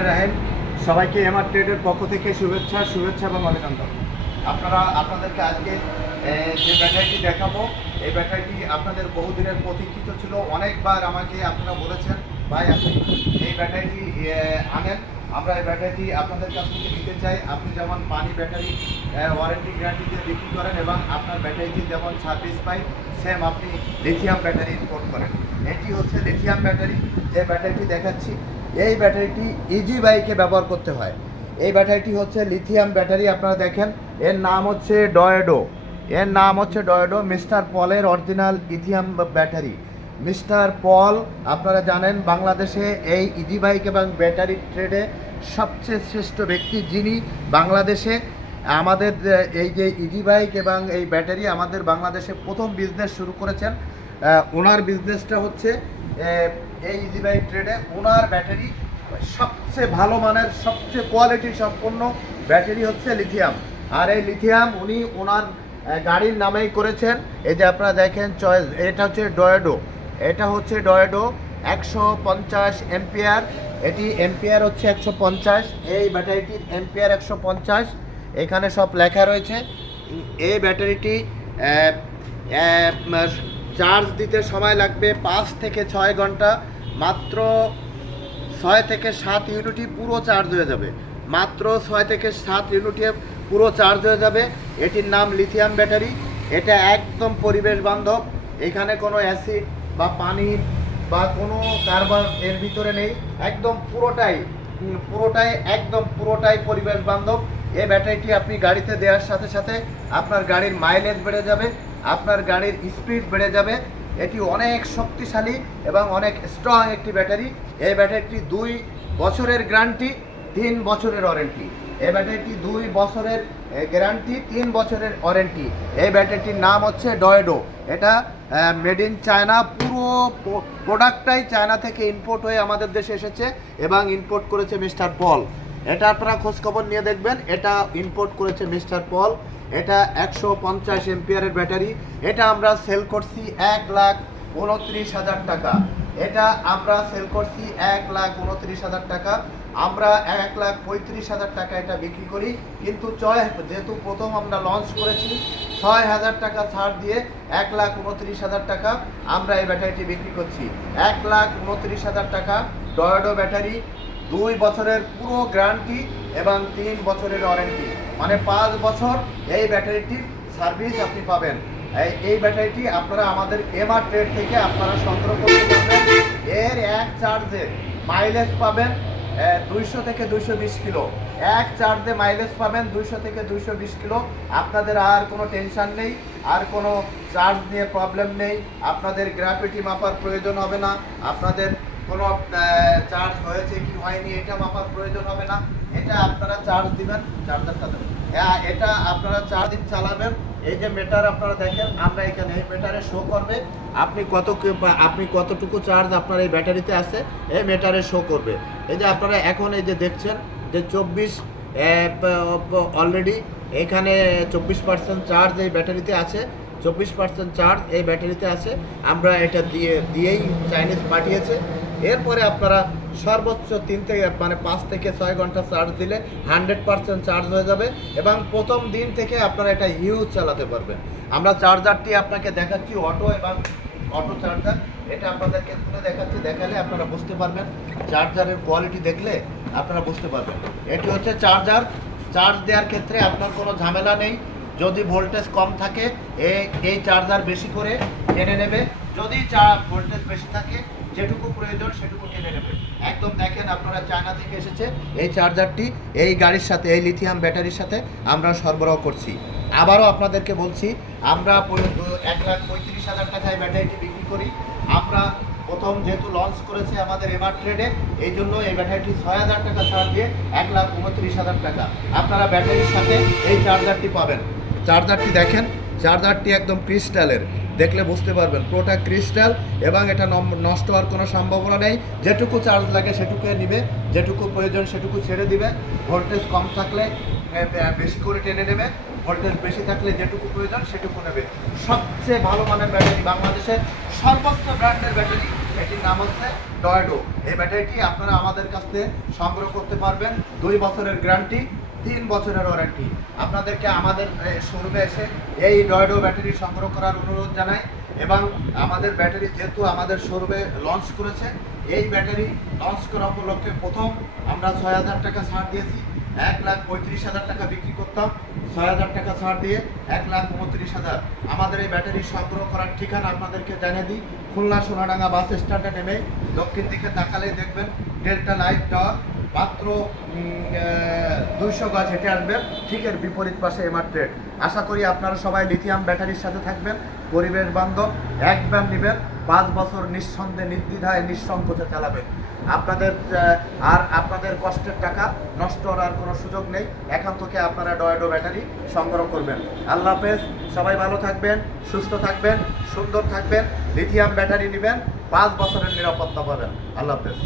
রহমানির রহিম। সবাইকে এমআর ট্রেডের পক্ষ থেকে শুভেচ্ছা এবং অভিনন্দন। আপনাদেরকে আজকে যে ব্যাটারিটি দেখাবো, এই ব্যাটারিটি আপনাদের বহুদিনের প্রতীক্ষিত ছিল। অনেকবার আমাকে আপনারা বলেছেন, ভাই আপনি এই ব্যাটারিটি আনেন। আমরা এই ব্যাটারিটি আপনাদের কাছ থেকে নিতে চাই। আপনি যেমন পানি ব্যাটারি ওয়ারেন্টি গ্যারান্টি দিয়ে বিক্রি করেন এবং আপনার ব্যাটারিটি যেমন সার্ভিস পাই, সেম আপনি লিথিয়াম ব্যাটারি ইম্পোর্ট করেন। এটি হচ্ছে লিথিয়াম ব্যাটারি। যে ব্যাটারিটি দেখাচ্ছি, এই ব্যাটারিটি ইজি বাইকে ব্যবহার করতে হয়। এই ব্যাটারিটি হচ্ছে লিথিয়াম ব্যাটারি। আপনারা দেখেন, এর নাম হচ্ছে ডয়েডো। মিস্টার পলের অরিজিনাল লিথিয়াম ব্যাটারি। মিস্টার পল, আপনারা জানেন বাংলাদেশে এই ইজি বাইক এবং ব্যাটারি ট্রেডে সবচেয়ে শ্রেষ্ঠ ব্যক্তি, যিনি বাংলাদেশে আমাদের এই যে ইজি বাইক এবং এই ব্যাটারি আমাদের বাংলাদেশে প্রথম বিজনেস শুরু করেছেন। ওনার বিজনেসটা হচ্ছে এই ইজি বাইক ট্রেডে ওনার ব্যাটারি সবচেয়ে ভালো মানের, সবচেয়ে কোয়ালিটি সম্পন্ন ব্যাটারি হচ্ছে লিথিয়াম। আর এই লিথিয়াম উনি ওনার গাড়ির নামেই করেছেন। এই যে আপনারা দেখেন চয়েস, এটা হচ্ছে ডয়েডো 150 এম্পিয়ার। এটি এম্পিয়ার হচ্ছে 150। এই ব্যাটারিটির এম্পিয়ার 150, এখানে সব লেখা রয়েছে। এই ব্যাটারিটি চার্জ দিতে সময় লাগবে 5 থেকে 6 ঘন্টা। মাত্র 6 থেকে 7 ইউনিটই পুরো চার্জ হয়ে যাবে। মাত্র 6 থেকে 7 ইউনিটে পুরো চার্জ হয়ে যাবে। এটির নাম লিথিয়াম ব্যাটারি। এটা একদম পরিবেশ বান্ধব। এখানে কোনো অ্যাসিড বা পানি বা কোনো কার্বন এর ভিতরে নেই। একদম পুরোটাই পরিবেশ বান্ধব। এই ব্যাটারিটি আপনি গাড়িতে দেওয়ার সাথে সাথে আপনার গাড়ির মাইলেজ বেড়ে যাবে, আপনার গাড়ির স্পিড বেড়ে যাবে। এটি অনেক শক্তিশালী এবং অনেক স্ট্রং একটি ব্যাটারি। এই ব্যাটারিটি 2 বছরের গ্যারান্টি, 3 বছরের ওয়ারেন্টি। এই ব্যাটারিটি 2 বছরের গ্যারান্টি, 3 বছরের ওয়ারেন্টি। এই ব্যাটারিটির নাম হচ্ছে ডয়েডো। এটা মেড ইন চায়না। পুরো প্রোডাক্টটাই চায়না থেকে ইম্পোর্ট হয়ে আমাদের দেশে এসেছে এবং ইম্পোর্ট করেছে মিস্টার পল। এটা আপনারা খোঁজখবর নিয়ে দেখবেন, এটা ইম্পোর্ট করেছে মিস্টার পল। এটা 150 এম্পিয়ারের ব্যাটারি। এটা আমরা সেল করছি 1,29,000 টাকা। এটা আমরা সেল করছি 1,29,000 টাকা। আমরা 1,35,000 টাকা এটা বিক্রি করি। কিন্তু যেহেতু প্রথম আমরা লঞ্চ করেছি, 6,000 টাকা ছাড় দিয়ে 1,29,000 টাকা আমরা এই ব্যাটারিটি বিক্রি করছি। 1,29,000 টাকা ডয়েডো ব্যাটারি, 2 বছরের পুরো গ্যারান্টি এবং 3 বছরের ওয়ারেন্টি, মানে 5 বছর এই ব্যাটারিটির সার্ভিস আপনি পাবেন। এই ব্যাটারিটি আপনারা আমাদের এমআর ট্রেড থেকে আপনারা সংগ্রহ করতে পারবেন। এর এক চার্জে মাইলেজ পাবেন 200 থেকে 220 কিলো। এক চার্জে মাইলেজ পাবেন 200 থেকে 220 কিলো। আপনাদের আর কোনো টেনশন নেই, আর কোনো চার্জ নিয়ে প্রবলেম নেই। আপনাদের গ্র্যাভিটি মাপার প্রয়োজন হবে না, আপনাদের কোনো চার্জ হয়েছে কি হয়নি এটা মাপার প্রয়োজন হবে না। এটা আপনারা চার্জ দিবেন, চার্জারটা দেবেন, এটা আপনারা 4 দিন চালাবেন। এই যে মিটার আপনারা দেখেন, আমরা এখানে এই মিটারে শো করবে আপনি কতটুকু চার্জ আপনার এই ব্যাটারিতে আছে, এই মিটারে শো করবে। এই যে আপনারা এখন এই যে দেখছেন যে 24 অলরেডি এখানে 24% চার্জ এই ব্যাটারিতে আছে। 24% চার্জ এই ব্যাটারিতে আছে। আমরা এটা দিয়েই চাইনিজ পাঠিয়েছে। এরপরে আপনারা সর্বোচ্চ 3 থেকে 5 থেকে 6 ঘন্টা চার্জ দিলে 100% চার্জ হয়ে যাবে এবং প্রথম দিন থেকে আপনারা এটা হিউজ চালাতে পারবেন। আমরা চার্জারটি আপনাকে দেখাচ্ছি, অটো চার্জার। এটা আপনাদেরকে তুলে দেখালে আপনারা বুঝতে পারবেন। চার্জারের কোয়ালিটি দেখলে আপনারা বুঝতে পারবেন। এটি হচ্ছে চার্জার। চার্জ দেওয়ার ক্ষেত্রে আপনার কোনো ঝামেলা নেই। যদি ভোল্টেজ কম থাকে এই চার্জার বেশি করে টেনে নেবে, যদি ভোল্টেজ বেশি থাকে যেটুকু প্রয়োজন সেটুকু টেনে নেবে। একদম দেখেন, আপনারা চায়না থেকে এসেছে এই চার্জারটি এই গাড়ির সাথে, এই লিথিয়াম ব্যাটারির সাথে আমরা সরবরাহ করছি। আবারও আপনাদেরকে বলছি, আমরা 1,35,000 টাকায় ব্যাটারিটি বিক্রি করি। আমরা প্রথম যেহেতু লঞ্চ করেছে আমাদের এমআর ট্রেডে, এই জন্য এই ব্যাটারিটি 6,000 টাকা ছাড় দিয়ে 1,29,000 টাকা আপনারা ব্যাটারির সাথে এই চার্জারটি পাবেন। চার্জারটি দেখেন, চার্জারটি একদম ক্রিস্টালের, দেখলে বুঝতে পারবেন পুরোটা ক্রিস্টাল এবং এটা নষ্ট হওয়ার কোনো সম্ভাবনা নেই। যেটুকু চার্জ লাগে সেটুকু নিবে, যেটুকু প্রয়োজন সেটুকু ছেড়ে দিবে। ভোল্টেজ কম থাকলে বেশি করে টেনে নেবে, ভোল্টেজ বেশি থাকলে যেটুকু প্রয়োজন সেটুকু নেবে। সবচেয়ে ভালো মানের ব্যাটারি, বাংলাদেশের সর্বোচ্চ ব্র্যান্ডের ব্যাটারি এটির নাম হচ্ছে ডয়ডো। এই ব্যাটারিটি আপনারা আমাদের কাছ থেকে সংগ্রহ করতে পারবেন। 2 বছরের গ্যারান্টি, 3 বছরের ওয়ারেন্টি। আপনাদেরকে আমাদের শোরুমে এসে এই ডয়ডো ব্যাটারি সংগ্রহ করার অনুরোধ জানাই। এবং আমাদের ব্যাটারি যেহেতু আমাদের শোরুমে লঞ্চ করেছে, এই ব্যাটারি লঞ্চ করা উপলক্ষে প্রথম আমরা 6,000 টাকা ছাড় দিয়েছি। 1,35,000 টাকা বিক্রি করতাম, 6,000 টাকা ছাড় দিয়ে 1,29,000। আমাদের এই ব্যাটারি সংগ্রহ করার ঠিকানা আপনাদেরকে জানিয়ে দিই। খুলনা সোনাডাঙ্গা বাস স্ট্যান্ডে নেমে দক্ষিণ দিকে তাকালেই দেখবেন ডেল্টা লাইট টাওয়ার। মাত্র 200 গজ হেঁটে আসবেন, ঠিক এর বিপরীত পাশে এমআর ট্রেড। আশা করি আপনারা সবাই লিথিয়াম ব্যাটারির সাথে থাকবেন, পরিবেশ বান্ধব, একবার নেবেন, 5 বছর নিঃসন্দেহে নির্দ্বিধায় নিঃসংকোচে চালাবেন। আপনাদের কষ্টের টাকা নষ্ট হওয়ার কোনো সুযোগ নেই। এখান থেকে আপনারা ডয়ডো ব্যাটারি সংগ্রহ করবেন। আল্লাহ হাফেজ, সবাই ভালো থাকবেন, সুস্থ থাকবেন, সুন্দর থাকবেন। লিথিয়াম ব্যাটারি নেবেন, 5 বছরের নিরাপত্তা পাবেন। আল্লাহ হাফেজ।